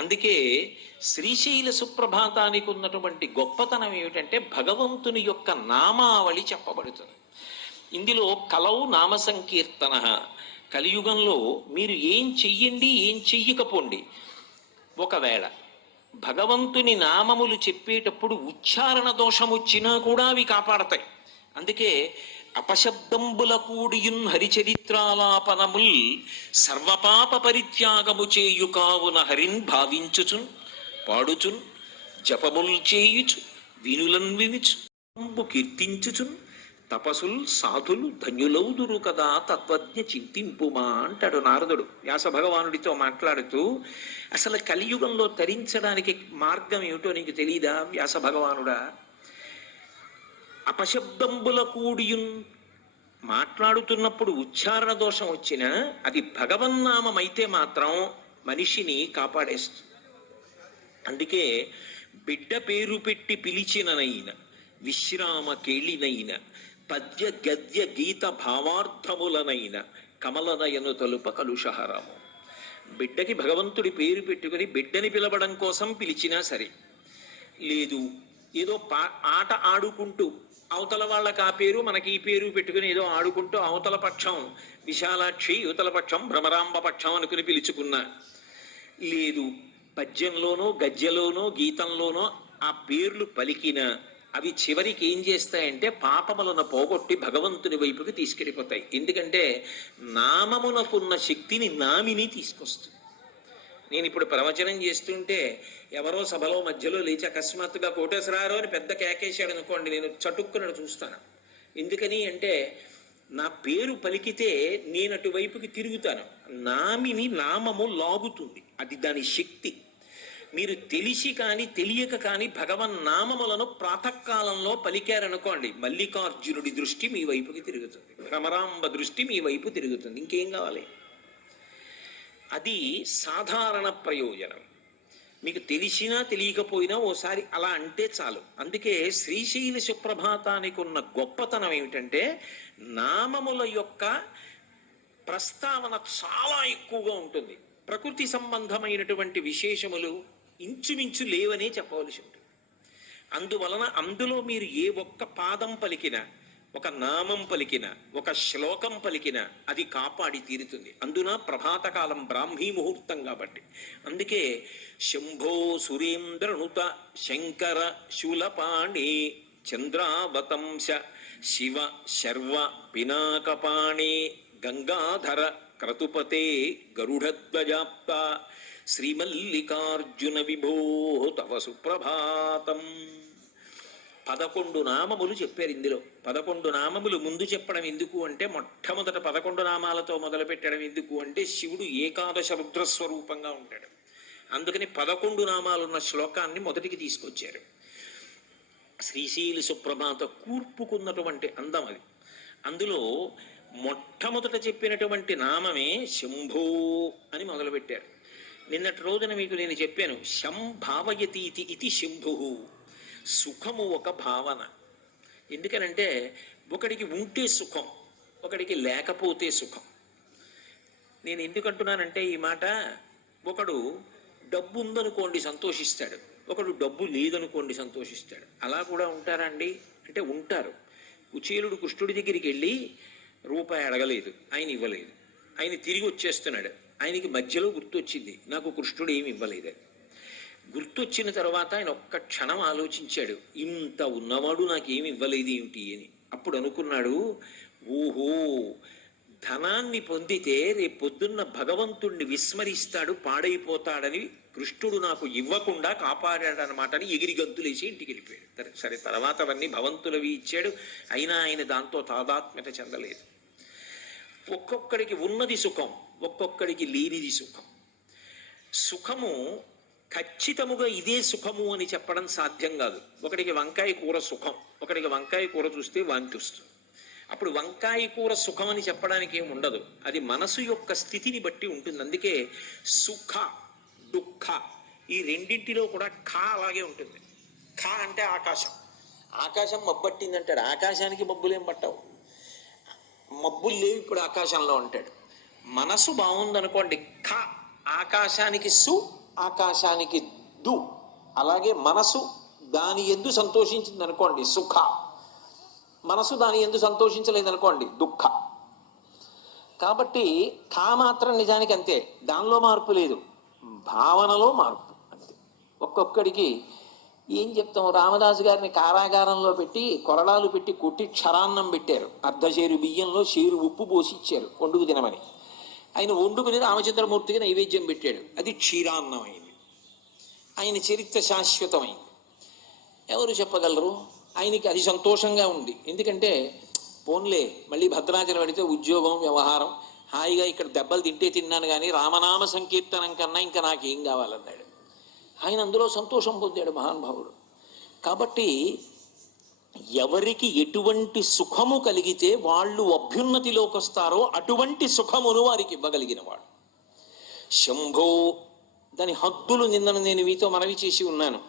అందుకే శ్రీశైల సుప్రభాతానికి ఉన్నటువంటి గొప్పతనం ఏమిటంటే భగవంతుని యొక్క నామావళి చెప్పబడుతుంది. ఇందులో కలవు నామ సంకీర్తన. కలియుగంలో మీరు ఏం చెయ్యండి, ఏం చెయ్యకపోండి, ఒకవేళ భగవంతుని నామములు చెప్పేటప్పుడు ఉచ్చారణ దోషం వచ్చినా కూడా అవి కాపాడతాయి. అందుకే అపశబ్దంబుల కూడియున్ హరిచరిత్రాలాపనముల్ సర్వపాప పరిత్యాగము చేయు కావున హరిన్ భావించుచున్ పాడుచున్ జపముల్ చేయుచు వినులన్ వినుచు కీర్తించుచున్ తపసుల్ సాధులు ధన్యులౌదురు కదా తత్వజ్ఞ చింతింపుమా అంటాడు నారదుడు వ్యాస భగవానుడితో మాట్లాడుతూ. అసలు కలియుగంలో తరించడానికి మార్గం ఏమిటో నీకు తెలీదా వ్యాస భగవానుడా? అపశబ్దంబుల కూడియున్, మాట్లాడుతున్నప్పుడు ఉచ్చారణ దోషం వచ్చినా అది భగవన్నామం అయితే మాత్రం మనిషిని కాపాడేస్తుంది. అందుకే బిడ్డ పేరు పెట్టి పిలిచిననైన విశ్రామ కేళినైన పద్య గద్య గీత భావార్థములనైన కమలనయను తలుప కలుషహరము. బిడ్డకి భగవంతుడి పేరు పెట్టుకుని బిడ్డని పిలవడం కోసం పిలిచినా సరే, లేదు ఏదో ఆట ఆడుకుంటూ అవతల వాళ్ళకి ఆ పేరు మనకి ఈ పేరు పెట్టుకుని ఏదో ఆడుకుంటూ అవతల పక్షం విశాలాక్షి యువతల పక్షం భ్రమరాంబ పక్షం అనుకుని పిలుచుకున్నా, లేదు పద్యంలోనో గద్యలోనో గీతంలోనో ఆ పేర్లు పలికిన అవి చివరికి ఏం చేస్తాయంటే పాపములను పోగొట్టి భగవంతుని వైపుకి తీసుకెళ్ళిపోతాయి. ఎందుకంటే నామమునకున్న శక్తిని నామిని తీసుకొస్తుంది. నేను ఇప్పుడు ప్రవచనం చేస్తుంటే ఎవరో సభలో మధ్యలో లేచి అకస్మాత్తుగా కోటేశ్వరారు అని పెద్ద కేకేశాడు అనుకోండి, నేను చటుక్కునని చూస్తాను. ఎందుకని అంటే నా పేరు పలికితే నేను అటువైపుకి తిరుగుతాను. నామిని నామము లాగుతుంది, అది దాని శక్తి. మీరు తెలిసి కానీ తెలియక కానీ భగవన్ నామములను ప్రాతకాలంలో పలికారనుకోండి, మల్లికార్జునుడి దృష్టి మీ వైపుకి తిరుగుతుంది, భ్రమరాంబ దృష్టి మీ వైపు తిరుగుతుంది. ఇంకేం కావాలి? అది సాధారణ ప్రయోజనం. మీకు తెలిసినా తెలియకపోయినా ఓసారి అలా అంటే చాలు. అందుకే శ్రీశైల సుప్రభాతానికి ఉన్న గొప్పతనం ఏమిటంటే నామముల యొక్క ప్రస్తావన చాలా ఎక్కువగా ఉంటుంది. ప్రకృతి సంబంధమైనటువంటి విశేషములు ఇంచుమించు లేవనే చెప్పవలసి ఉంటుంది. అందువలన అందులో మీరు ఏ ఒక్క పాదం పలికినా, ఒక నామం పలికిన, ఒక శ్లోకం పలికిన అది కాపాడి తీరుతుంది. అందున ప్రభాతకాలం బ్రాహ్మీ ముహూర్తం కాబట్టి. అందుకే శంభో సురేంద్రనుత శంకర శూలపాణి చంద్రావతంశ శివ శర్వ పినాకపాణి గంగాధర క్రతుపతే గరుడధ్వజాప్త శ్రీమల్లికార్జున విభో తవ సుప్రభాతం. 11 నామములు చెప్పారు ఇందులో. 11 నామములు ముందు చెప్పడం ఎందుకు అంటే, మొట్టమొదట 11 నామాలతో మొదలు పెట్టడం ఎందుకు అంటే, శివుడు ఏకాదశ రుద్రస్వరూపంగా ఉంటాడు. అందుకని 11 నామాలున్న శ్లోకాన్ని మొదటికి తీసుకొచ్చారు. శ్రీశైల సుప్రభాత కూర్పుకున్నటువంటి అందం అది. అందులో మొట్టమొదట చెప్పినటువంటి నామమే శంభో అని మొదలుపెట్టారు. నిన్నటి రోజున మీకు నేను చెప్పాను, శం భావయతీతి ఇది శంభు. సుఖము ఒక భావన. ఎందుకనంటే ఒకడికి ఉంటే సుఖం, ఒకడికి లేకపోతే సుఖం. నేను ఎందుకంటున్నానంటే ఈ మాట, ఒకడు డబ్బు ఉందనుకోండి సంతోషిస్తాడు, ఒకడు డబ్బు లేదనుకోండి సంతోషిస్తాడు. అలా కూడా ఉంటారండి అంటే ఉంటారు. కుచేలుడు కృష్ణుడి దగ్గరికి వెళ్ళి రూపాయి అడగలేదు, ఆయన ఇవ్వలేదు. ఆయన తిరిగి వచ్చేస్తున్నాడు. ఆయనకి మధ్యలో గుర్తొచ్చింది, నాకు కృష్ణుడు ఏమి ఇవ్వలేదు. గుర్తొచ్చిన తర్వాత ఆయన ఒక్క క్షణం ఆలోచించాడు, ఇంత ఉన్నవాడు నాకేమి ఇవ్వలేదు ఏమిటి అని. అప్పుడు అనుకున్నాడు, ఓహో ధనాన్ని పొందితే రేపు పొద్దున్న భగవంతుణ్ణి విస్మరిస్తాడు, పాడైపోతాడని కృష్ణుడు నాకు ఇవ్వకుండా కాపాడాడనమాట అని ఎగిరి గంతులేసి ఇంటికి వెళ్ళిపోయాడు. సరే తర్వాత అవన్నీ భగవంతులవి ఇచ్చాడు, అయినా ఆయన దాంతో తాదాత్మ్యత చెందలేదు. ఒక్కొక్కడికి ఉన్నది సుఖం, ఒక్కొక్కడికి లేనిది సుఖం. సుఖము ఖచ్చితముగా ఇదే సుఖము అని చెప్పడం సాధ్యం కాదు. ఒకడికి వంకాయ కూర సుఖం, ఒకడికి వంకాయ కూర చూస్తే వాంతి వస్తుంది. అప్పుడు వంకాయ కూర సుఖం అని చెప్పడానికి ఏమి ఉండదు, అది మనసు యొక్క స్థితిని బట్టి ఉంటుంది. అందుకే సుఖ దుఃఖ ఈ రెండింటిలో కూడా ఖ అలాగే ఉంటుంది. ఖ అంటే ఆకాశం. ఆకాశం మబ్బట్టింది అంటాడు, ఆకాశానికి మబ్బులేం పట్టవు, మబ్బులు లేవు ఇప్పుడు ఆకాశంలో అంటాడు. మనసు బాగుందనుకోండి, ఖ ఆకాశానికి సు ఆకాశానికి దు. అలాగే మనసు దాని ఎందు సంతోషించింది అనుకోండి సుఖ, మనసు దాని ఎందు సంతోషించలేదనుకోండి దుఃఖ. కాబట్టి కా మాత్రం నిజానికి అంతే, దానిలో మార్పు లేదు, భావనలో మార్పు అంతే. ఒక్కొక్కడికి ఏం చెప్తాం, రామదాసు గారిని కారాగారంలో పెట్టి కొరడాలు పెట్టి కొట్టి క్షరాన్నం పెట్టారు, అర్ధశేరు బియ్యంలో షేరు ఉప్పు పోసి ఇచ్చారు వండుకు తినమని. ఆయన వండుకుని రామచంద్రమూర్తికి నైవేద్యం పెట్టాడు, అది క్షీరాన్నం అయింది. ఆయన చరిత్ర శాశ్వతమైంది. ఎవరు చెప్పగలరు? ఆయనకి అది సంతోషంగా ఉంది. ఎందుకంటే పోన్లే మళ్ళీ భద్రాచలం పెడితే ఉద్యోగం వ్యవహారం హాయిగా ఇక్కడ దెబ్బలు తింటే తిన్నాను కానీ రామనామ సంకీర్తనం కన్నా ఇంకా నాకేం కావాలన్నాడు. ఆయన అందులో సంతోషం పొందాడు మహానుభావుడు. కాబట్టి ఎవరికి ఎటువంటి సుఖము కలిగితే వాళ్ళు అభ్యున్నతిలోకి వస్తారో అటువంటి సుఖమును వారికి ఇవ్వగలిగిన వాడు శంభో. దాని హద్దులు నిన్న నేను మీతో మనవి చేసి ఉన్నాను.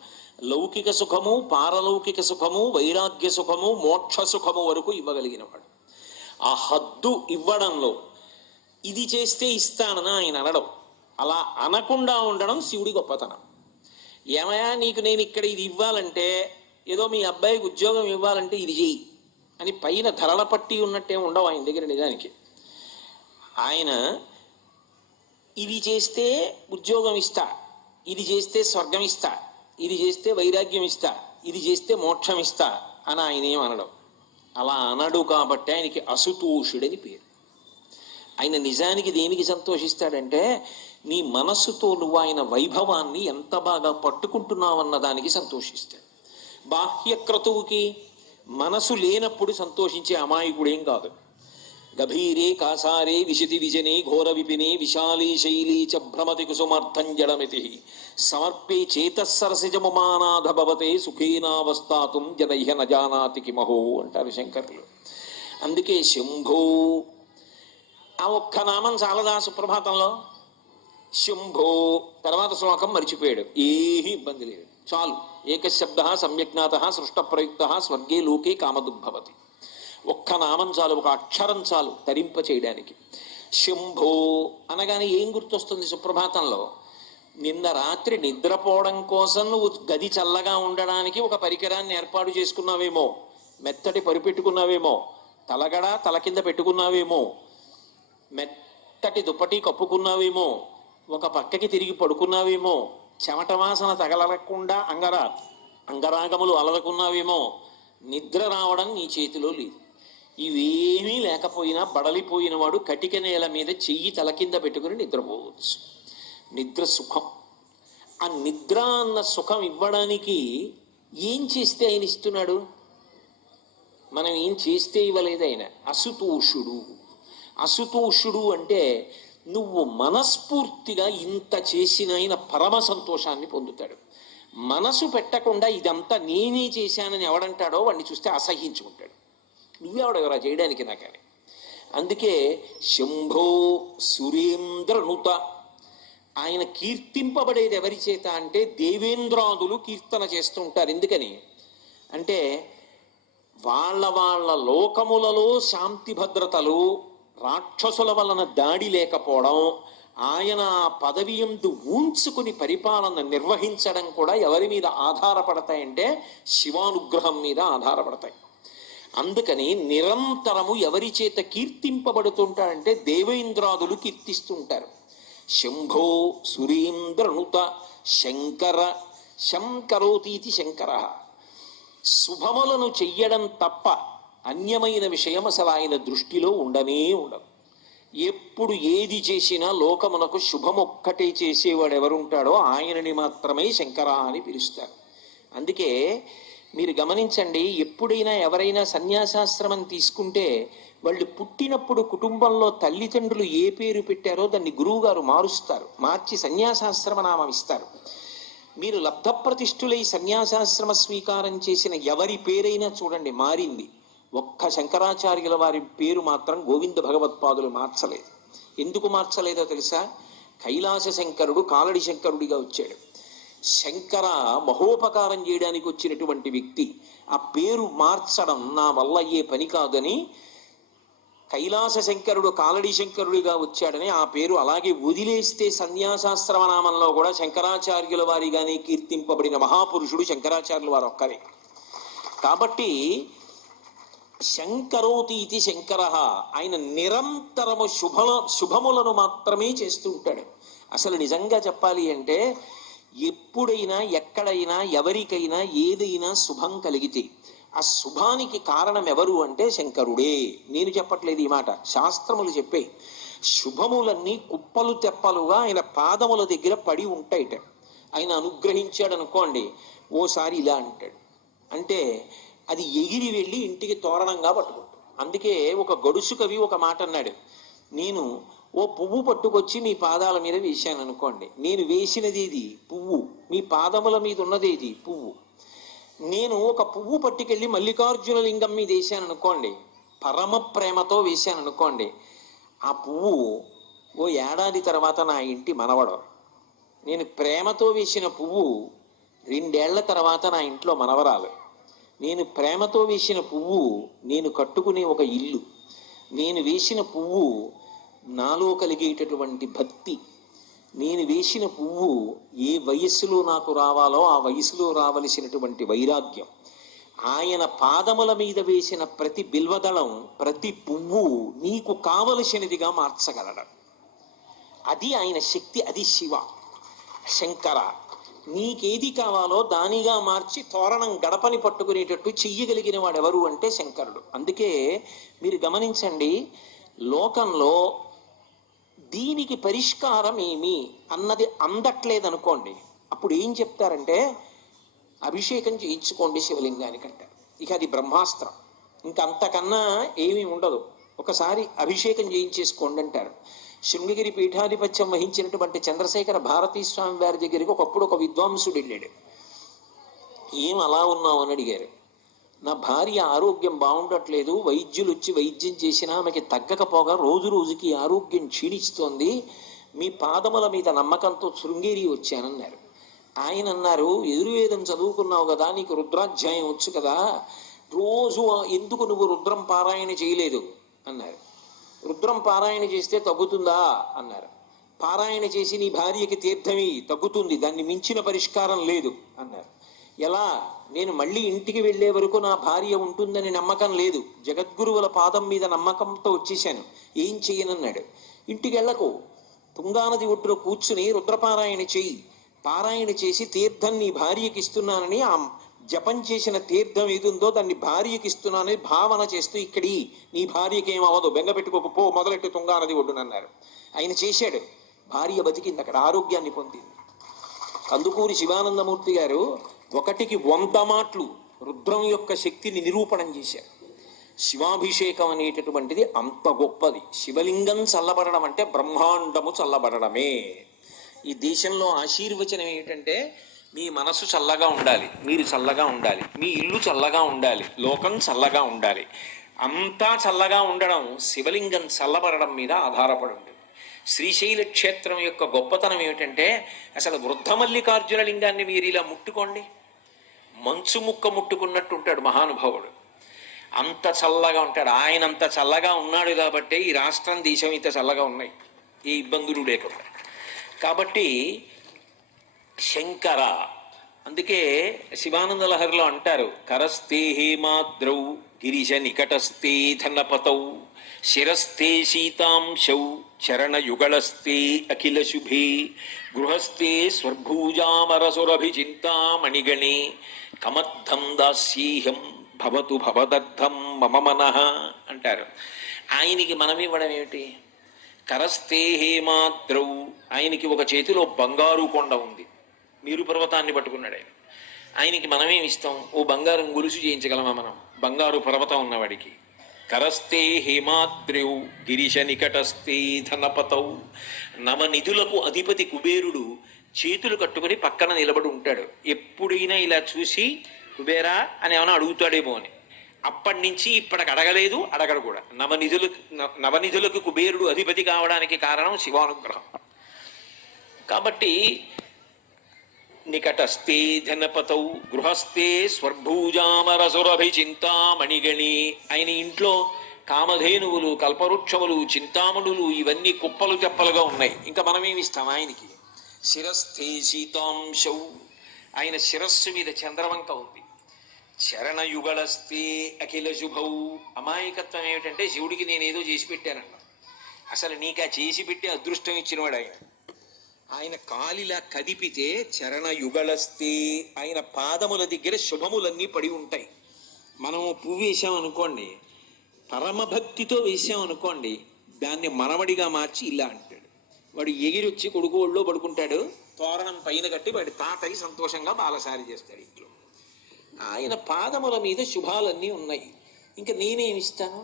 లౌకిక సుఖము, పారలౌకిక సుఖము, వైరాగ్య సుఖము, మోక్ష సుఖము వరకు ఇవ్వగలిగిన వాడు. ఆ హద్దు ఇవ్వడంలో ఇది చేస్తే ఇస్తానని ఆయన అనడం, అలా అనకుండా ఉండడం శివుడి గొప్పతనం. ఏమయ్యా నీకు నేను ఇక్కడ ఇది ఇవ్వాలంటే, ఏదో మీ అబ్బాయికి ఉద్యోగం ఇవ్వాలంటే ఇది చెయ్యి అని పైన ధరల పట్టి ఉన్నట్టే ఉండవు ఆయన దగ్గర. నిజానికి ఆయన ఇది చేస్తే ఉద్యోగం ఇస్తా, ఇది చేస్తే స్వర్గం ఇస్తా, ఇది చేస్తే వైరాగ్యం ఇస్తా, ఇది చేస్తే మోక్షం ఇస్తా అని ఆయన ఏం అనడం. అలా అనడు కాబట్టి ఆయనకి అసుతోషుడని పేరు. ఆయన నిజానికి దేనికి సంతోషిస్తాడంటే నీ మనస్సుతో నువ్వు ఆయన వైభవాన్ని ఎంత బాగా పట్టుకుంటున్నావన్న దానికి సంతోషిస్తాడు. బాహ్యక్రతువుకి మనసు లేనప్పుడు సంతోషించే అమాయకుడేం కాదు. గభీరే కాసారే విశతి విజనే ఘోర విపినే విశాలీ శైలీ చ భ్రమతి కుసుమార్థం జడమితి సమర్పే చేతస్సరసిజముమానాథ భవతే సుఖేనావస్థాతుం జనైహ నజానాతి కిమహో అంటారు శంకరులు. అందుకే శంభో ఆ ఒక్క నామం చాలదా సుప్రభాతంలో? శంభో తర్వాత శ్లోకం మరిచిపోయాడు, ఏమీ ఇబ్బంది లేదు, చాలు. ఏకశబ్ద సమ్యజ్ఞాత సృష్ట ప్రయుక్త స్వర్గే లోకే కామదుగ్భవతి. ఒక్క నామం చాలు, ఒక అక్షరం చాలు తరింప చేయడానికి. శంభో అనగానే ఏం గుర్తొస్తుంది సుప్రభాతంలో? నిన్న రాత్రి నిద్రపోవడం కోసం నువ్వు గది చల్లగా ఉండడానికి ఒక పరికరాన్ని ఏర్పాటు చేసుకున్నావేమో, మెత్తటి పరిపెట్టుకున్నావేమో, తలగడ తల కింద పెట్టుకున్నావేమో, మెత్తటి దుప్పటి కప్పుకున్నావేమో, ఒక పక్కకి తిరిగి పడుకున్నావేమో, చెమట వాసన తగలకుండా అంగరాగములు అలరకున్నావేమో. నిద్ర రావడం నీ చేతిలో లేదు. ఇవేమీ లేకపోయినా బడలిపోయిన వాడు కటిక నేల మీద చెయ్యి తల కింద పెట్టుకుని నిద్రపోవచ్చు. నిద్ర సుఖం. ఆ నిద్ర అన్న సుఖం ఇవ్వడానికి ఏం చేస్తే ఆయన ఇస్తున్నాడు? మనం ఏం చేస్తే ఇవ్వలేదు ఆయన. అసుతోషుడు. అసుతోషుడు అంటే నువ్వు మనస్ఫూర్తిగా ఇంత చేసిన ఆయన పరమ సంతోషాన్ని పొందుతాడు. మనసు పెట్టకుండా ఇదంతా నేనే చేశానని ఎవడంటాడో వాడిని చూస్తే అసహ్యించుకుంటాడు. నువ్వెవడెవరా చేయడానికి నాకని. అందుకే శంభో సురేంద్రనుత. ఆయన కీర్తింపబడేది ఎవరి చేత అంటే దేవేంద్రాదులు కీర్తన చేస్తూ ఉంటారు. ఎందుకని అంటే వాళ్ళ వాళ్ళ లోకములలో శాంతి భద్రతలు, రాక్షసుల వలన దాడి లేకపోవడం, ఆయన పదవి యందు ఊంచుకుని పరిపాలన నిర్వహించడం కూడా ఎవరి మీద ఆధారపడతాయంటే శివానుగ్రహం మీద ఆధారపడతాయి. అందుకని నిరంతరము ఎవరి చేత కీర్తింపబడుతుంటారంటే దేవేంద్రాదులు కీర్తిస్తుంటారు. శంభో సురేంద్రనుత శంకర. శంకరోతీతి శంకర. శుభములను చెయ్యడం తప్ప అన్యమైన విషయం అసలు ఆయన దృష్టిలో ఉండనే ఉండదు. ఎప్పుడు ఏది చేసినా లోకమునకు శుభమొక్కటే చేసేవాడు ఎవరుంటాడో ఆయనని మాత్రమే శంకర అని పిలుస్తారు. అందుకే మీరు గమనించండి, ఎప్పుడైనా ఎవరైనా సన్యాసాశ్రమం తీసుకుంటే వాళ్ళు పుట్టినప్పుడు కుటుంబంలో తల్లిదండ్రులు ఏ పేరు పెట్టారో దాన్ని గురువుగారు మారుస్తారు, మార్చి సన్యాసాశ్రమ నామం ఇస్తారు. మీరు లబ్ధప్రతిష్ఠులై సన్యాసాశ్రమ స్వీకారం చేసిన ఎవరి పేరైనా చూడండి మారింది. ఒక్క శంకరాచార్యుల వారి పేరు మాత్రం గోవింద భగవత్పాదులు మార్చలేదు. ఎందుకు మార్చలేదో తెలుసా? కైలాస శంకరుడు కాలడి శంకరుడిగా వచ్చాడు. శంకర మహోపకారం చేయడానికి వచ్చినటువంటి వ్యక్తి. ఆ పేరు మార్చడం నా వల్ల అయ్యే పని కాదని కైలాస శంకరుడు కాలడి శంకరుడిగా వచ్చాడని ఆ పేరు అలాగే వదిలేస్తే సన్యాసాశ్రమనామంలో కూడా శంకరాచార్యుల వారిగానే కీర్తింపబడిన మహాపురుషుడు శంకరాచార్యుల వారు ఒక్కరే. కాబట్టి శంకరోతి ఇది శంకర, ఆయన నిరంతరము శుభములను మాత్రమే చేస్తూ ఉంటాడు. అసలు నిజంగా చెప్పాలి అంటే ఎప్పుడైనా ఎక్కడైనా ఎవరికైనా ఏదైనా శుభం కలిగితే ఆ శుభానికి కారణం ఎవరు అంటే శంకరుడే. నేను చెప్పట్లేదు ఈ మాట, శాస్త్రములు చెప్పే. శుభములన్నీ కుప్పలు తెప్పలుగా ఆయన పాదముల దగ్గర పడి ఉంటాయిట. ఆయన అనుగ్రహించాడు అనుకోండి, ఓసారి ఇలా అంటాడు అంటే అది ఎగిరి వెళ్ళి ఇంటికి తోరణంగా పట్టుకుంటాడు. అందుకే ఒక గడుసు కవి ఒక మాట అన్నాడు, నేను ఓ పువ్వు పట్టుకొచ్చి మీ పాదాల మీద వేశాను అనుకోండి, నేను వేసినది ఇది పువ్వు, మీ పాదముల మీద ఉన్నది ఇది పువ్వు. నేను ఒక పువ్వు పట్టుకెళ్ళి మల్లికార్జున లింగం మీద వేసాను అనుకోండి, పరమ ప్రేమతో వేశాను అనుకోండి, ఆ పువ్వు ఓ ఏడాది తర్వాత నా ఇంటి మనవడు. నేను ప్రేమతో వేసిన పువ్వు 2 ఏళ్ల తర్వాత నా ఇంట్లో మనవరాలు. నేను ప్రేమతో వేసిన పువ్వు నేను కట్టుకునే ఒక ఇల్లు. నేను వేసిన పువ్వు నాలో కలిగేటటువంటి భక్తి. నేను వేసిన పువ్వు ఏ వయస్సులో నాకు రావాలో ఆ వయసులో రావలసినటువంటి వైరాగ్యం. ఆయన పాదముల మీద వేసిన ప్రతి బిల్వదళం, ప్రతి పువ్వు నీకు కావలసినదిగా మార్చగలడు. అది ఆయన శక్తి, అది శివ శంకర. నీకేది కావాలో దానిగా మార్చి తోరణం గడపని పట్టుకునేటట్టు చెయ్యగలిగిన వాడు ఎవరు అంటే శంకరుడు. అందుకే మీరు గమనించండి, లోకంలో దీనికి పరిష్కారం ఏమి అన్నది అందట్లేదనుకోండి, అప్పుడు ఏం చెప్తారంటే అభిషేకం చేయించుకోండి శివలింగానికంట. ఇక అది బ్రహ్మాస్త్రం, ఇంకంతకన్నా ఏమీ ఉండదు. ఒకసారి అభిషేకం చేయించేసుకోండి అంటారు. శృంగగిరి పీఠాధిపత్యం వహించినటువంటి చంద్రశేఖర భారతీ స్వామి వారి దగ్గరికి ఒకప్పుడు ఒక విద్వాంసుడు వెళ్ళాడు. ఏం అలా ఉన్నావు అని అడిగారు. నా భార్య ఆరోగ్యం బాగుండట్లేదు, వైద్యులు వచ్చి వైద్యం చేసినా ఆమెకి తగ్గకపోగా రోజు రోజుకి ఆరోగ్యం క్షీణిస్తోంది, మీ పాదముల మీద నమ్మకంతో శృంగేరి వచ్చానన్నారు. ఆయన అన్నారు, ఎదుర్వేదం చదువుకున్నావు కదా, నీకు రుద్రాధ్యాయం వచ్చు కదా, రోజు ఎందుకు నువ్వు రుద్రం పారాయణ చేయలేదు అన్నారు. రుద్రం పారాయణ చేస్తే తగ్గుతుందా అన్నారు. పారాయణ చేసి నీ భార్యకి తీర్థమి తగ్గుతుంది, దాన్ని మించిన పరిష్కారం లేదు అన్నారు. ఎలా? నేను మళ్ళీ ఇంటికి వెళ్ళే వరకు నా భార్య ఉంటుందని నమ్మకం లేదు, జగద్గురువుల పాదం మీద నమ్మకంతో వచ్చేసాను, ఏం చెయ్యనన్నాడు. ఇంటికి వెళ్ళకు, తుంగానది ఒడ్డున కూర్చుని రుద్రపారాయణ చెయ్యి, పారాయణ చేసి తీర్థం నీ భార్యకి ఇస్తున్నానని, ఆ జపం చేసిన తీర్థం ఏదుందో దాన్ని భార్యకి ఇస్తున్నానని భావన చేస్తూ ఇక్కడి నీ భార్యకి ఏమవదు, బెంగ పెట్టుకోకపో, మొదలెట్టి తుంగానది ఒడ్డునన్నారు. ఆయన చేశాడు, భార్య బతికింది, అక్కడ ఆరోగ్యాన్ని పొందింది. కందుకూరి శివానందమూర్తి గారు 1కి 100 మాటలు రుద్రం యొక్క శక్తిని నిరూపణం చేశారు. శివాభిషేకం అనేటటువంటిది అంత గొప్పది. శివలింగం చల్లబడడం అంటే బ్రహ్మాండము చల్లబడడమే. ఈ దేశంలో ఆశీర్వచనం ఏమిటంటే మీ మనసు చల్లగా ఉండాలి, మీరు చల్లగా ఉండాలి, మీ ఇల్లు చల్లగా ఉండాలి, లోకం చల్లగా ఉండాలి. అంతా చల్లగా ఉండడం శివలింగం చల్లబడడం మీద ఆధారపడి ఉంటుంది. శ్రీశైల క్షేత్రం యొక్క గొప్పతనం ఏమిటంటే అసలు వృద్ధ మల్లికార్జున లింగాన్ని మీరు ఇలా ముట్టుకోండి, మంచు ముక్క ముట్టుకున్నట్టు ఉంటాడు మహానుభావుడు. అంత చల్లగా ఉంటాడు. ఆయన అంత చల్లగా ఉన్నాడు కాబట్టి ఈ రాష్ట్రం దేశం ఇంత చల్లగా ఉన్నాయి, ఏ ఇబ్బందులు లేకుండా. కాబట్టి శంకర, అందుకే శివానంద లహరిలో అంటారు, కరస్తే హేమాద్రౌ గిరిజ నికటస్థే ధనపతౌ శిరస్థే శీతాంశౌ చరణయుగళస్థే అఖిల శుభే గృహస్థే స్వర్భూజామరసురభిచింతామణిగణే కమర్థం దాస్యేహం భవతు భవదర్థం మమ మనః అంటారు. ఆయనకి మనం ఇవ్వడం ఏమిటి? కరస్థే హేమాద్రౌ, ఆయనకి ఒక చేతిలో బంగారు కొండ ఉంది, మీరు పర్వతాన్ని పట్టుకున్నాడు ఆయన. ఆయనకి మనమేమి ఇస్తాం? ఓ బంగారం గొలుసు చేయించగలమా మనం బంగారు పర్వతం ఉన్నవాడికి? కరస్థే హేమాద్రౌ గిరిశ నికటస్థే ధనపతౌ, నవనిధులకు అధిపతి కుబేరుడు చేతులు కట్టుకుని పక్కన నిలబడి ఉంటాడు. ఎప్పుడైనా ఇలా చూసి కుబేరా అని ఏమైనా అడుగుతాడేమో అని. అప్పటి నుంచి ఇప్పటికి అడగలేదు, అడగడు కూడా. నవనిధులకు కుబేరుడు అధిపతి కావడానికి కారణం శివానుగ్రహం. కాబట్టి నికటస్థే ధనపతౌ గృహస్థే స్వర్భూజామరసురభిచింతామణిగణి, ఆయన ఇంట్లో కామధేనువులు, కల్పవృక్షములు, చింతామణులు ఇవన్నీ కుప్పలు తెప్పలుగా ఉన్నాయి. ఇంకా మనమేమిస్తాం ఆయనకి? శిరస్థే శీతాంశౌ, ఆయన శిరస్సు మీద చంద్రవంక ఉంది. చరణయుగళస్తే అఖిల శుభౌ, అమాయకత్వం ఏమిటంటే శివుడికి నేనేదో చేసి పెట్టానన్నా. అసలు నీకు ఆ చేసి పెట్టి అదృష్టం ఇచ్చినవాడు ఆయన. ఆయన కాలిలా కదిపితే చరణయుగళస్తే, ఆయన పాదముల దగ్గర శుభములన్నీ పడి ఉంటాయి. మనం పువ్వు వేసామనుకోండి, పరమభక్తితో వేసామనుకోండి, దాన్ని మనవడిగా మార్చి ఇలా అంటాడు. వాడు ఎగిరొచ్చి కొడుకు ఒళ్ళో పడుకుంటాడు, తోరణం పైన కట్టి వాడి తాతయ్య సంతోషంగా బాలసారి చేస్తాడు ఇంట్లో. ఆయన పాదముల మీద శుభాలన్నీ ఉన్నాయి. ఇంకా నేనేమిస్తాను?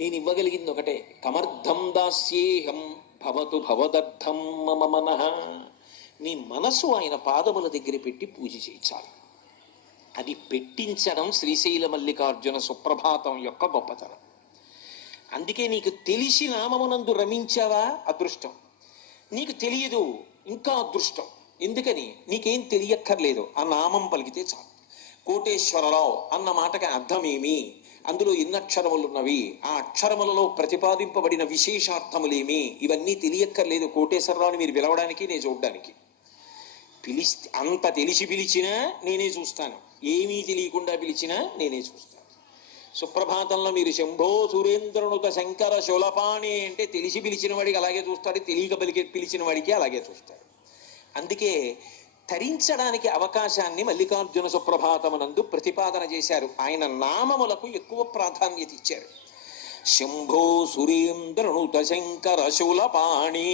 నేను ఇవ్వగలిగింది ఒకటే, కమర్థం దాస్యేహం భవతు భవదర్థం మమ మనః. నీ మనసు ఆయన పాదముల దగ్గర పెట్టి పూజ చేయించాలి. అది పెట్టించడం శ్రీశైల మల్లికార్జున సుప్రభాతం యొక్క గొప్పతనం. అందుకే నీకు తెలిసి నామమునందు రమించావా అదృష్టం, నీకు తెలియదు ఇంకా అదృష్టం. ఎందుకని? నీకేం తెలియక్కర్లేదు, ఆ నామం పలికితే చాలు. కోటేశ్వరరావు అన్న మాటకి అర్థమేమి, అందులో ఎన్ని అక్షరములున్నవి, ఆ అక్షరములలో ప్రతిపాదింపబడిన విశేషార్థములేమి, ఇవన్నీ తెలియక్కర్లేదు కోటేశ్వరరావుని మీరు పిలవడానికి, నేను చూడడానికి. అంత తెలిసి పిలిచినా నేనే చూస్తాను, ఏమీ తెలియకుండా పిలిచినా నేనే చూస్తాను. సుప్రభాతంలో మీరు శంభో సురేంద్రనుత శంకర శూలపాణి అంటే తెలిసి పిలిచిన వాడికి అలాగే చూస్తాడు, తెలియక పిలిచిన వాడికి అలాగే చూస్తాడు. అందుకే తరించడానికి అవకాశాన్ని మల్లికార్జున సుప్రభాతమునందు ప్రతిపాదన చేశారు. ఆయన నామములకు ఎక్కువ ప్రాధాన్యత ఇచ్చారు. శంభో సురేంద్రనుత శంకర శూలపాణి,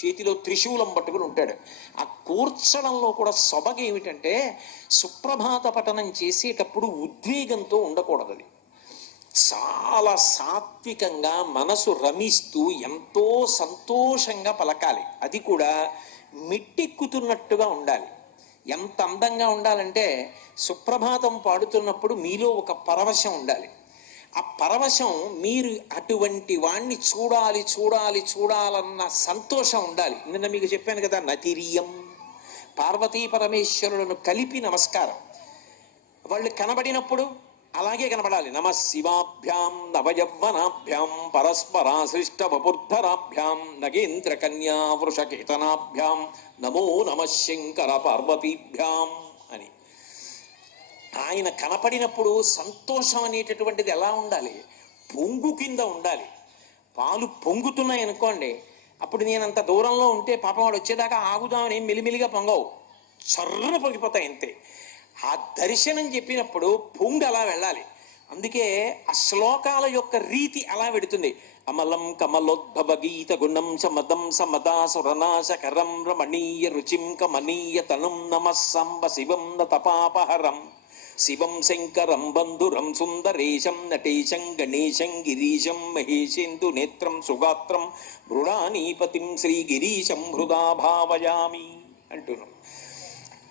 చేతిలో త్రిశూలం పట్టుకుని ఉంటాడు. ఆ కూర్చడంలో కూడా సొబగేమిటంటే, సుప్రభాత పఠనం చేసేటప్పుడు ఉద్వేగంతో ఉండకూడదు. అది చాలా సాత్వికంగా మనసు రమిస్తూ ఎంతో సంతోషంగా పలకాలి. అది కూడా మెట్టెక్కుతున్నట్టుగా ఉండాలి. ఎంత అందంగా ఉండాలంటే, సుప్రభాతం పాడుతున్నప్పుడు మీలో ఒక పరవశం ఉండాలి. ఆ పరవశం, మీరు అటువంటి వాణ్ణి చూడాలి చూడాలి చూడాలన్న సంతోషం ఉండాలి. నిన్న మీకు చెప్పాను కదా, నతిరియం, పార్వతీ పరమేశ్వరులను కలిపి నమస్కారం. వాళ్ళు కనబడినప్పుడు అలాగే కనబడాలి. నమ శివాభ్యాం నవయవ్వనాభ్యాం పరస్పరాశ్లిష్ట వపుర్ధరాభ్యాం నగేంద్ర కన్యా వృషకేతనాభ్యాం నమో నమ శంకర పార్వతీభ్యాం అని. ఆయన కనపడినప్పుడు సంతోషం అనేటటువంటిది ఎలా ఉండాలి? పొంగు కింద ఉండాలి. పాలు పొంగుతున్నాయి అనుకోండి, అప్పుడు నేను అంత దూరంలో ఉంటే పాపం వాడు వచ్చేదాకా ఆగుదామని మెలిమెలిగా పొంగవు, చర్రన పొంగిపోతాయి అంతే. ఆ దర్శనం చెప్పినప్పుడు పొంగు అలా వెళ్ళాలి. అందుకే ఆ శ్లోకాల యొక్క రీతి అలా పెడుతుంది. అమలం కమలోద్భవ గీత గుణం సమదం సమదా సురనాశకరం రమణీయ రుచిం కమనీయ తనుం నమస్సంబ శివం నతపాపహరం శివం శంకరం బంధురం సుందరేశం నటేశం గణేశం గిరీశం మహేశేందు నేత్రం సుగాత్రం మృడానీపతిం శ్రీగిరీశం హృదా భావయామి అంటున్నాం.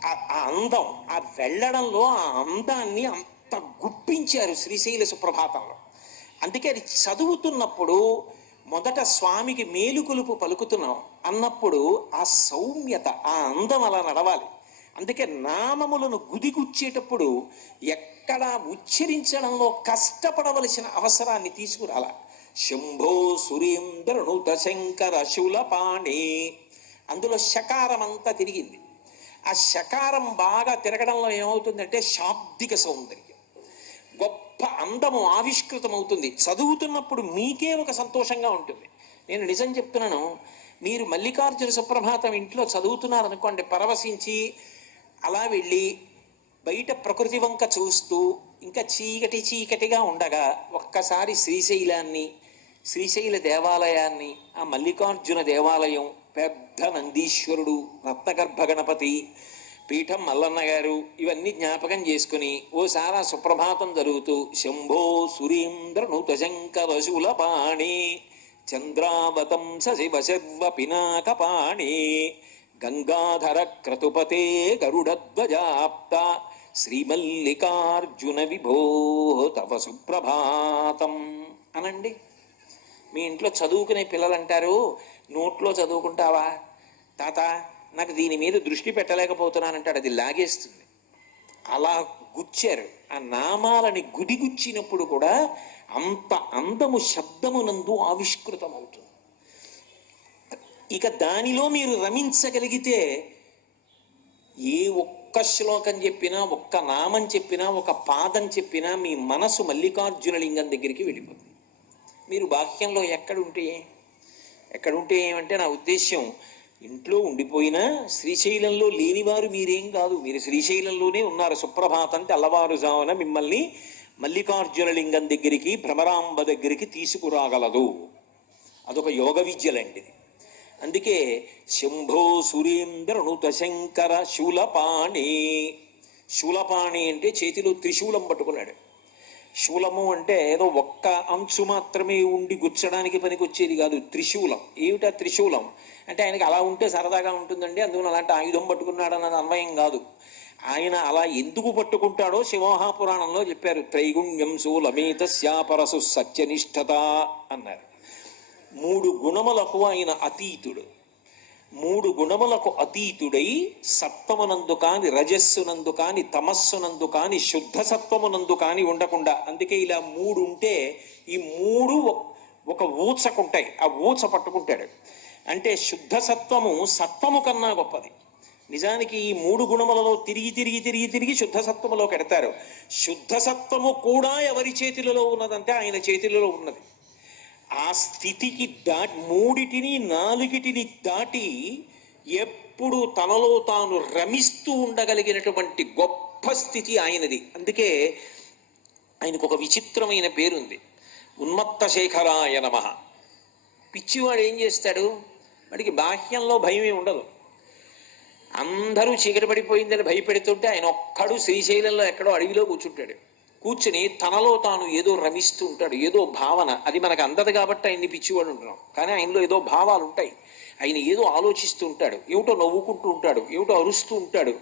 ఆ అందం, ఆ వెళ్ళడంలో ఆ అందాన్ని అంత గుప్పించారు శ్రీశైల సుప్రభాతంలో. అందుకే అది చదువుతున్నప్పుడు మొదట స్వామికి మేలుకొలుపు పలుకుతున్నాం అన్నప్పుడు ఆ సౌమ్యత, ఆ అందం అలా నడవాలి. అందుకే నామములను గుదిగుచ్చేటప్పుడు ఎక్కడా ఉచ్చరించడంలో కష్టపడవలసిన అవసరాన్ని తీసుకురాల. శంభో సురేంద్రనుత శంకర శూలపాణి, అందులో శకారం అంతా తిరిగింది. ఆ శకారం బాగా తిరగడంలో ఏమవుతుందంటే శాబ్దిక సౌందర్యం, గొప్ప అందము ఆవిష్కృతమవుతుంది. చదువుతున్నప్పుడు మీకే ఒక సంతోషంగా ఉంటుంది. నేను నిజం చెప్తున్నాను, మీరు మల్లికార్జున సుప్రభాతం ఇంట్లో చదువుతున్నారనుకోండి, పరవశించి అలా వెళ్ళి బయట ప్రకృతి వంక చూస్తూ ఇంకా చీకటి చీకటిగా ఉండగా ఒక్కసారి శ్రీశైలాన్ని, శ్రీశైల దేవాలయాన్ని, ఆ మల్లికార్జున దేవాలయం, పెద్ద నందీశ్వరుడు, రత్నగర్భ గణపతి పీఠం, మల్లన్న గారు, ఇవన్నీ జ్ఞాపకం చేసుకుని ఓసారి సుప్రభాతం జరుగుతూ శంభో సురేంద్రనుత శంకర శూలపాణి చంద్రావతం శివ శర్వ పినాకపాణి గంగాధర క్రతుపతే గరుడధ్వజాప్త శ్రీమల్లికార్జున విభో తవ సుప్రభాతం అనండి. మీ ఇంట్లో చదువుకునే పిల్లలు అంటారు, నోట్లో చదువుకుంటావా తాత, నాకు దీని మీద దృష్టి పెట్టలేకపోతున్నానంటాడు. అది లాగేస్తుంది. అలా గుచ్చారు. ఆ నామాలని గుడిగుచ్చినప్పుడు కూడా అంత అందము శబ్దమునందు ఆవిష్కృతమవుతుంది. ఇక దానిలో మీరు రమించగలిగితే ఏ ఒక్క శ్లోకం చెప్పినా, ఒక్క నామం చెప్పినా, ఒక పాదం చెప్పినా మీ మనసు మల్లికార్జున లింగం దగ్గరికి వెళ్ళిపోతుంది. మీరు బాహ్యంలో ఎక్కడుంటే ఏమంటే నా ఉద్దేశ్యం, ఇంట్లో ఉండిపోయినా శ్రీశైలంలో లేనివారు మీరేం కాదు, మీరు శ్రీశైలంలోనే ఉన్నారు. సుప్రభాతం తెల్లవారుజామున మిమ్మల్ని మల్లికార్జున లింగం దగ్గరికి, భ్రమరాంబ దగ్గరికి తీసుకురాగలదు. అదొక యోగ విద్యలంటిది. అందుకే శంభో సురేంద్రనుత శంకర శూలపాణి. శూలపాణి అంటే చేతిలో త్రిశూలం పట్టుకున్నాడు. శూలము అంటే ఏదో ఒక్క అంచు మాత్రమే ఉండి గుచ్చడానికి పనికొచ్చేది కాదు, త్రిశూలం. ఏమిటా త్రిశూలం అంటే ఆయనకి అలా ఉంటే సరదాగా ఉంటుందండి, అందుకని అలాంటి ఆయుధం పట్టుకున్నాడు అన్నది అన్వయం కాదు. ఆయన అలా ఎందుకు పట్టుకుంటాడో శివమహాపురాణంలో చెప్పారు. త్రైగుణ్యం శూలమేతస్యాపరసు సత్యనిష్టత అన్నారు. 3 గుణములకు ఆయన అతీతుడు. 3 గుణములకు అతీతుడై సత్వమునందు కాని, రజస్సునందు కాని, తమస్సునందు కాని, శుద్ధ సత్వమునందు కాని ఉండకుండా. అందుకే ఇలా 3 ఉంటే ఈ 3 ఒక ఊచకుంటాయి. ఆ ఊచ పట్టుకుంటాడు. అంటే శుద్ధ సత్వము సత్వము కన్నా గొప్పది. నిజానికి ఈ 3 గుణములలో తిరిగి శుద్ధ సత్వములో పెడతారు. శుద్ధ సత్వము కూడా ఎవరి చేతులలో ఉన్నదంటే ఆయన చేతులలో ఉన్నది. ఆ స్థితికి మూడిటిని 4టిని దాటి ఎప్పుడు తనలో తాను రమిస్తూ ఉండగలిగినటువంటి గొప్ప స్థితి ఆయనది. అందుకే ఆయనకు ఒక విచిత్రమైన పేరుంది, ఉన్మత్త శేఖరాయ నమః. పిచ్చివాడు ఏం చేస్తాడు, వాడికి బాహ్యంలో భయమే ఉండదు. అందరూ చీకటి పడిపోయిందని భయపెడుతుంటే ఆయన ఒక్కడు శ్రీశైలంలో ఎక్కడో అడవిలో కూర్చుంటాడు. కూర్చుని తనలో తాను ఏదో రమిస్తూ ఉంటాడు. ఏదో భావన, అది మనకు అందదు కాబట్టి ఆయన్ని పిచ్చివాడు ఉంటున్నాం. కానీ ఆయనలో ఏదో భావాలు ఉంటాయి. ఆయన ఏదో ఆలోచిస్తూ ఉంటాడు, ఏమిటో నవ్వుకుంటూ ఉంటాడు, ఏమిటో అరుస్తూ ఉంటాడు.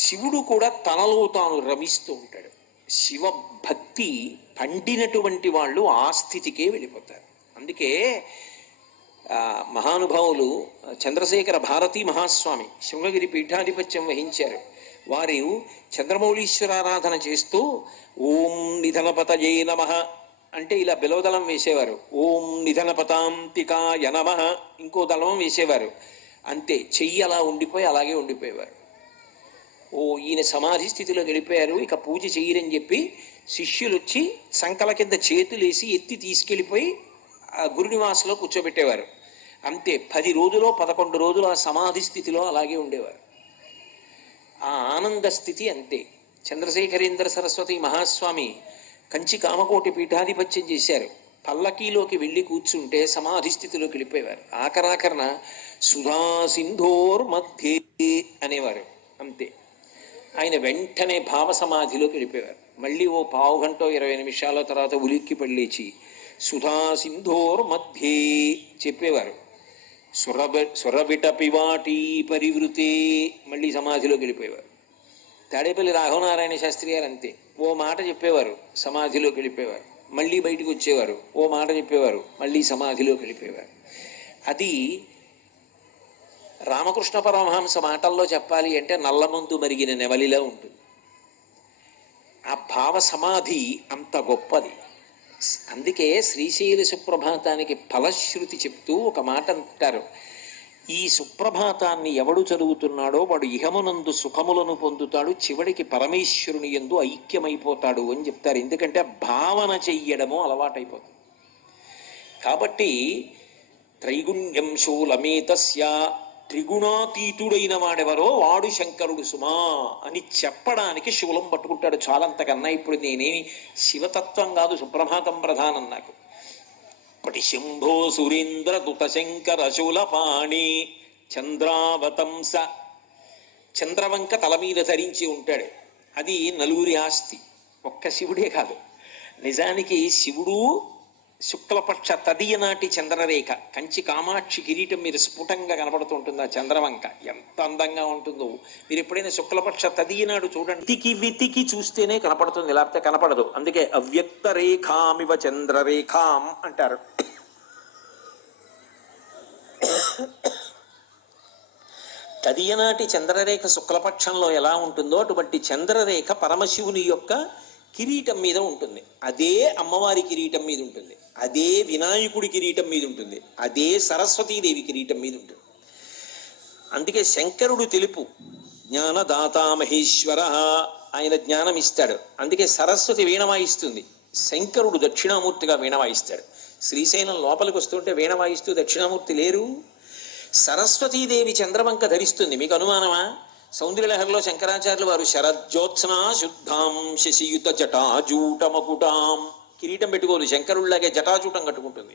శివుడు కూడా తనలో తాను రమిస్తూ ఉంటాడు. శివ భక్తి పండినటువంటి వాళ్ళు ఆ స్థితికే వెళ్ళిపోతారు. అందుకే మహానుభావులు చంద్రశేఖర భారతీ మహాస్వామి శృంగగిరి పీఠాధిపత్యం వహించారు. వారు చంద్రమౌళీశ్వరారాధన చేస్తూ ఓం నిధనపతయే నమః అంటే ఇలా బిలవదళం వేసేవారు. ఓం నిధనపతాంతికాయ నమః ఇంకో దళం వేసేవారు. అంతే, చెయ్యి అలా ఉండిపోయి అలాగే ఉండిపోయేవారు. ఓ ఈయన సమాధి స్థితిలో గడిపారు, ఇక పూజ చెయ్యరని చెప్పి శిష్యులు వచ్చి సంకల కింద చేతులేసి ఎత్తి తీసుకెళ్ళిపోయి ఆ గురునివాసంలో కూర్చోబెట్టేవారు. అంతే, 10 రోజులో 11 రోజులు ఆ సమాధి స్థితిలో అలాగే ఉండేవారు. ఆ ఆనంద స్థితి అంతే. చంద్రశేఖరేంద్ర సరస్వతి మహాస్వామి కంచి కామకోటి పీఠాధిపత్యం చేశారు. పల్లకీలోకి వెళ్ళి కూర్చుంటే సమాధి స్థితిలోకి వెళ్ళిపోయేవారు. ఆఖరాఖరణ సుధా సింధోర్ మధ్యే అనేవారు. అంతే, ఆయన వెంటనే భావ సమాధిలోకి వెళ్ళిపోయేవారు. మళ్ళీ ఓ పావు గంట 20 నిమిషాల తర్వాత ఉలిక్కి పళ్ళేచి సుధా సింధోర్ మధ్యే చెప్పేవారు. సురవిట పివాటి పరివృతే మళ్ళీ సమాధిలోకి వెళ్ళిపోయేవారు. తాడేపల్లి రాఘవనారాయణ శాస్త్రి గారు అంతే, ఓ మాట చెప్పేవారు, సమాధిలోకి వెళ్ళిపోయేవారు. మళ్ళీ బయటకు వచ్చేవారు, ఓ మాట చెప్పేవారు, మళ్ళీ సమాధిలోకి వెళ్ళిపోయేవారు. అది రామకృష్ణ పరమహంస మాటల్లో చెప్పాలి అంటే నల్లమందు మరిగిన నెవలిలా ఉంటుంది. ఆ భావ సమాధి అంత గొప్పది. అందుకే శ్రీశైల సుప్రభాతానికి ఫలశ్రుతి చెప్తూ ఒక మాట అంటారు, ఈ సుప్రభాతాన్ని ఎవడు చదువుతున్నాడో వాడు ఇహమునందు సుఖములను పొందుతాడు, చివడికి పరమేశ్వరుని యందు ఐక్యమైపోతాడు అని చెప్తారు. ఎందుకంటే భావన చెయ్యడము అలవాటైపోతుంది. కాబట్టి త్రైగుణ్యం శూలమేతస్య, త్రిగుణాతీతుడైన వాడెవరో వాడు శంకరుడు సుమా అని చెప్పడానికి శూలం పట్టుకుంటాడు. చాలంతకన్నా ఇప్పుడు నేనేమి శివతత్వం కాదు, సుప్రభాతం ప్రధానం నాకు. పటి శంభో సురేంద్ర దుత శంకర శూలపాణి చంద్రావతంస. చంద్రవంక తల మీద ధరించి ఉంటాడు. అది నలుగురి ఆస్తి, ఒక్క శివుడే కాదు. నిజానికి శివుడు శుక్లపక్ష తదియ నాటి చంద్రరేఖ, కంచి కామాక్షి కిరీటం మీరు స్ఫుటంగా కనపడుతూ ఉంటుంది. ఆ చంద్రవంక ఎంత అందంగా ఉంటుందో మీరు ఎప్పుడైనా శుక్లపక్ష తదియ నాడు చూడండి, వెతికి చూస్తేనే కనపడుతుంది, లేకపోతే కనపడదు. అందుకే అవ్యక్త రేఖామివ చంద్రరేఖాం అంటారు. తదియనాటి చంద్రరేఖ శుక్లపక్షంలో ఎలా ఉంటుందో అటువంటి చంద్రరేఖ పరమశివుని యొక్క కిరీటం మీద ఉంటుంది. అదే అమ్మవారి కిరీటం మీద ఉంటుంది, అదే వినాయకుడి కిరీటం మీద ఉంటుంది, అదే సరస్వతీదేవి కిరీటం మీద ఉంటుంది. అందుకే శంకరుడు తెలుపు, జ్ఞానదాత మహేశ్వర, ఆయన జ్ఞానం ఇస్తాడు. అందుకే సరస్వతి వీణ వాయిస్తుంది, శంకరుడు దక్షిణామూర్తిగా వీణ వాయిస్తాడు. శ్రీశైలం లోపలికి వస్తుంటే వీణ వాయిస్తూ దక్షిణామూర్తి లేరు. సరస్వతీదేవి చంద్రవంక ధరిస్తుంది. మీకు అనుమానమా? సౌందర్యలహరిలో శంకరాచార్యులు వారు శరజ్యోత్స్నా శుద్ధాం శశియుత జటాజూటమకుటాం, కిరీటం పెట్టుకోదు, శంకరుల్లాగే జటాజూటం కట్టుకుంటుంది.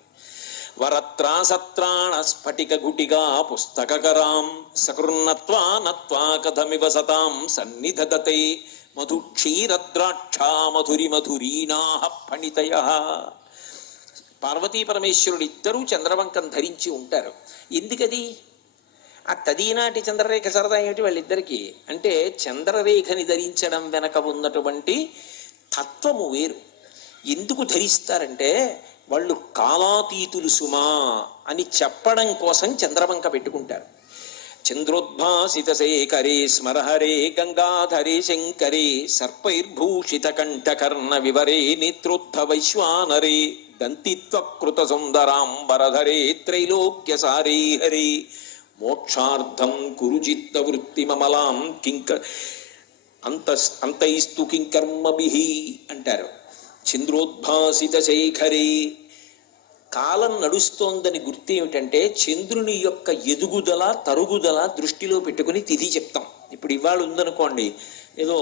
వరత్రాసత్రాణ స్ఫటిక గుటిగా పుస్తకరాం సకృన్నత్వా నత్వా కథమివ సతాం సన్నిధదతే మధుక్షీరద్రాక్షా మధురి మధురీణాః ఫణితయః. పార్వతీ పరమేశ్వరుడు ఇద్దరూ చంద్రవంకం ధరించి ఉంటారు. ఎందుకది? ఆ తదీనాటి చంద్రరేఖ సరదా ఏమిటి వాళ్ళిద్దరికీ అంటే, చంద్రరేఖని ధరించడం వెనక ఉన్నటువంటి తత్వము వేరు. ఎందుకు ధరిస్తారంటే, వాళ్ళు కాలాతీతులు సుమా అని చెప్పడం కోసం చంద్రవంక పెట్టుకుంటారు. చంద్రోద్భాసిత శేఖరే స్మరహరే గంగాధరే శంకరే సర్పైర్భూషిత కంఠకర్ణ వివరే నేత్రోద్ధవైశ్వానరే దంతిత్వకృత సుందరాంబరధరే త్రైలోక్యసారే హరే మోక్షార్థం కురుచిత్త వృత్తిమమలాం అంతైస్తు కింకర్మభిః అంటారు. చంద్రోద్భాసిత శేఖరే, కాలం నడుస్తోందని గుర్తు ఏమిటంటే చంద్రుని యొక్క ఎదుగుదల తరుగుదల దృష్టిలో పెట్టుకుని తిథి చెప్తాం. ఇప్పుడు ఇవాళ ఉందనుకోండి, ఏదో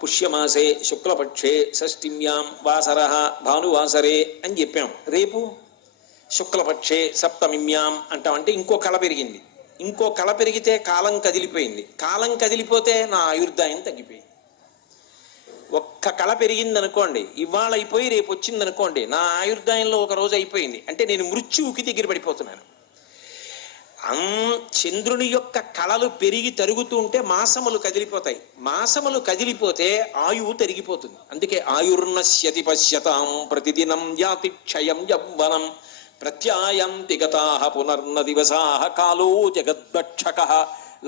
పుష్యమాసే శుక్లపక్షే షష్ఠిమ్యాం వాసర భానువాసరే అని చెప్పాం. రేపు శుక్లపక్షే సప్తమిమ్యాం అంటామంటే ఇంకో కళ పెరిగింది. ఇంకో కళ పెరిగితే కాలం కదిలిపోయింది. కాలం కదిలిపోతే నా ఆయుర్దాయం తగ్గిపోయింది. ఒక్క కళ పెరిగిందనుకోండి, ఇవాళ అయిపోయి రేపు వచ్చిందనుకోండి, నా ఆయుర్దాయంలో ఒక రోజు అయిపోయింది అంటే నేను మృత్యువుకి దగ్గర పడిపోతున్నాను. చంద్రుని యొక్క కళలు పెరిగి తరుగుతూ ఉంటే మాసములు కదిలిపోతాయి. మాసములు కదిలిపోతే ఆయువు తరిగిపోతుంది. అందుకే ఆయుర్నశ్యతి పశ్యతాం ప్రతిదినం యాతి క్షయం యవ్వనం ప్రత్యాయంతి గతాః పునర్న దివసాః కాలో జగద్భక్షకః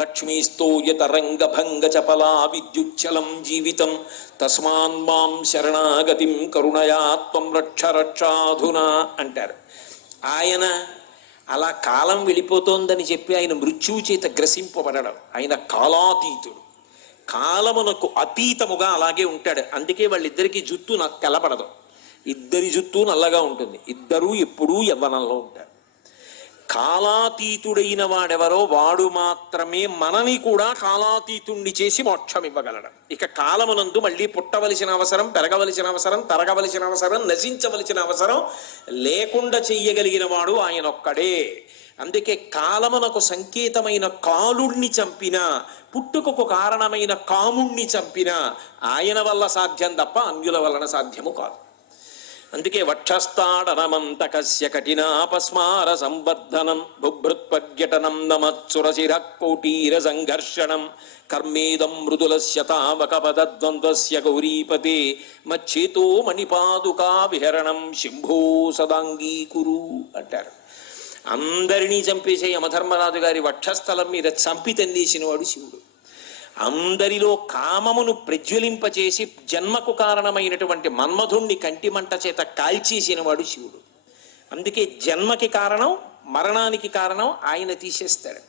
లక్ష్మీస్తోయతరంగభంగ చపలా విద్యుచ్చలం జీవితం తస్మాన్ మాం శరణాగతిం కరుణయా త్వం రక్ష రక్షాధునా అంటారు. ఆయన అలా కాలం వెళ్ళిపోతోందని చెప్పి ఆయన మృత్యువు చేత గ్రసింపబడడం. ఆయన కాలాతీతుడు, కాలమునకు అతీతముగా అలాగే ఉంటాడు. అందుకే వాళ్ళిద్దరికీ జుత్తు నాకు తెల్లబడదు, ఇద్దరి జుత్తు నల్లగా ఉంటుంది, ఇద్దరూ ఎప్పుడూ యవ్వనంలో ఉంటారు. కాలాతీతుడైన వాడెవరో వాడు మాత్రమే మనని కూడా కాలాతీతుణ్ణి చేసి మోక్షం ఇవ్వగలడు. ఇక కాలమునందు మళ్ళీ పుట్టవలసిన అవసరం, పెరగవలసిన అవసరం, తరగవలసిన అవసరం, నశించవలసిన అవసరం లేకుండా చెయ్యగలిగిన వాడు ఆయన ఒక్కడే. అందుకే కాలమునకు సంకేతమైన కాలుణ్ణి చంపిన, పుట్టుకకు కారణమైన కాముణ్ణి చంపిన ఆయన వల్ల సాధ్యం తప్ప అన్యుల వలన సాధ్యము కాదు. అందుకే వక్షస్థాడనమంతకస్య కఠినాపస్మార సంవర్ధనం బుభృత్పర్యటనం నమత్సురశిర కోటీర సంఘర్షణం కర్మేదం మృదులస్య తావకపదద్వంద్వస్య గౌరీపతే మచ్చేతో మణిపాదుకా విహరణం శంభో సదాంగీకురు అంటారు. అందరినీ చంపేసే యమధర్మరాజు గారి వక్షస్థలం మీద చంపి తన్నేసిన వాడు శివుడు. అందరిలో కామమును ప్రజ్వలింపచేసి జన్మకు కారణమైనటువంటి మన్మధుణ్ణి కంటిమంట చేత కాల్చేసిన వాడు శివుడు. అందుకే జన్మకి కారణం, మరణానికి కారణం ఆయన తీసేస్తాడు.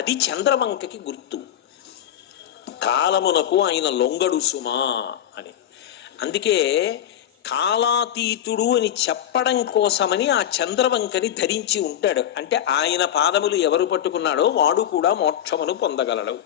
అది చంద్రవంకకి గుర్తు. కాలమునకు ఆయన లొంగడు సుమా అని. అందుకే కాలాతీతుడు అని చెప్పడం కోసమని ఆ చంద్రవంకని ధరించి ఉంటాడు. అంటే ఆయన పాదములు ఎవరు పట్టుకున్నాడో వాడు కూడా మోక్షమును పొందగలడు.